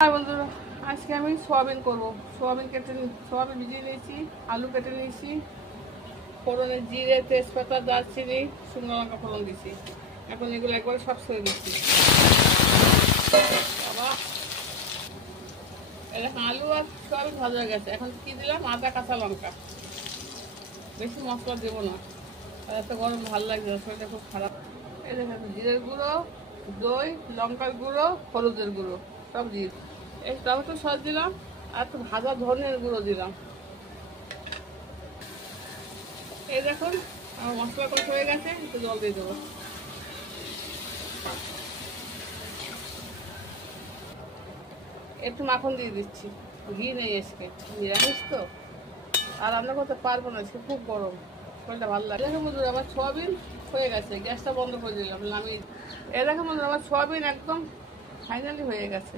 High বন্ধুরা, আজকে আমি সোয়াবিন করব। সোয়াবিন ভিজিয়ে নিয়েছি, আলু কেটে নিয়েছি, ফোড়নে জিরে, তেজপাতা, দারচিনি, শুকনো লঙ্কা ফোড়ন দিয়েছি। এখন এগুলো একবারে সব ছেড়ে দিচ্ছি। বাবা, এরকম আলু আর সোয়াবিন ভাজা হয়ে গেছে। এখন কি দিলাম? আদা, কাঁচা লঙ্কা। বেশি মশলা দেবো না, আর এত গরম ভালো লাগছে না, শরীরটা খুব খারাপ। এই দেখেন, জিরের গুঁড়ো, দই, লঙ্কার গুঁড়ো, হলুদের গুঁড়ো সব দিয়ে এই টমেটো সস দিলাম, আর একটু ভাজা ধনের গুঁড়ো দিলাম। এই দেখুন, আমার মশলা কষা হয়ে গেছে, একটু জল দিয়ে দেবো। একটু মাখন দিয়ে দিচ্ছি, ঘি নেই আজকে, নিরামিষ তো, আর রান্না করতে পারবো না, আজকে খুব গরম, শরীরটা ভালো লাগে। দেখো বন্ধুরা, আমার সোয়াবিন হয়ে গেছে, গ্যাসটা বন্ধ করে দিলাম, নামিয়ে। এই দেখো বন্ধুরা, আমার সোয়াবিন একদম ফাইনালি হয়ে গেছে।